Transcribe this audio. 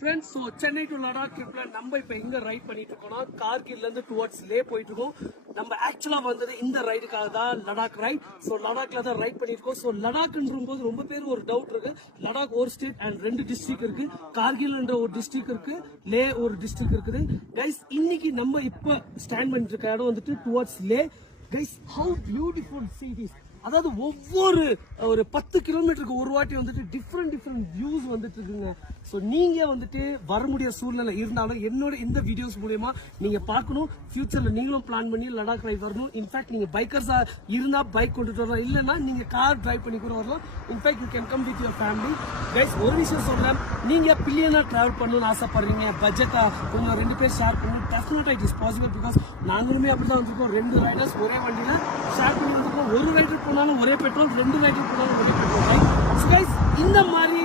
Friends, so Chennai to Ladakh trip la நம்ம இப்ப எங்க ரைட் பண்ணிட்டு இருக்கோம்னா கார்கில்ல இருந்து டுவர்ட்ஸ் லே போயிட்டு இருக்கோம். நம்ம ஆக்சுவலா வந்தது இந்த ரைடுக்காக தான் லடாக் ரைட். சோ லடாக்ல தான் ரைட் பண்ணிருக்கோம். சோ லடாக்ன்றம்போது ரொம்ப பேர் ஒரு டவுட் இருக்கு. லடாக் ஒரு ஸ்டேட் அண்ட் 2 டிஸ்ட்ரிக்ட் இருக்கு. கார்கில்ன்ற ஒரு டிஸ்ட்ரிக்ட் இருக்கு, லே ஒரு டிஸ்ட்ரிக்ட் இருக்குது. கைஸ் இன்னைக்கு நம்ம இப்ப ஸ்டாண்ட் பண்ணிட்டு இருக்க இடம் வந்துட்டு towards Leh. Guys how beautiful see this. அதாவது ஒவ்வொரு ஒரு 10 கிலோமீட்டருக்கு ஒரு வாட்டி வந்துட்டு டிஃப்ரெண்ட் வியூஸ் வந்துட்டு இருக்குங்க. ஸோ நீங்க வந்துட்டு வர முடியாத சூழ்நிலை இருந்தாலும் என்னோட இந்த வீடியோஸ் மூலயமா நீங்க பார்க்கணும். ஃபியூச்சர்ல நீங்களும் பிளான் பண்ணி லடாக் ரைட் வரணும். இன்ஃபேக்ட் நீங்க பைக்கர்ஸா இருந்தா பைக் கொண்டுட்டு வரலாம், இல்லைன்னா நீங்க கார் டிரைவ் பண்ணி கூட வரலாம். In fact you can come with your family. Guys ஒரு விஷயம் சொல்றேன், நீங்க பில்லியனா டிராவல் பண்ணணும்னு ஆசைப்படுறீங்க, பட்ஜெட்டா கொஞ்சம் 2 பேர் ஷேர் பண்ணி டெஃபினட்டா இட் இஸ் பாசிபிள். பிகாஸ் நாங்களுமே அப்படிதான் வந்திருக்கோம். 2 ரைடர்ஸ் ஒரே வண்டியில ஷேர் பண்ணி வந்திருக்கோம். ஒரு ரைடர் போனாலும் ஒரே பெட்ரோல், 2 ரைடர் போனாலும் ஒரே பெட்ரோல். இந்த மாதிரி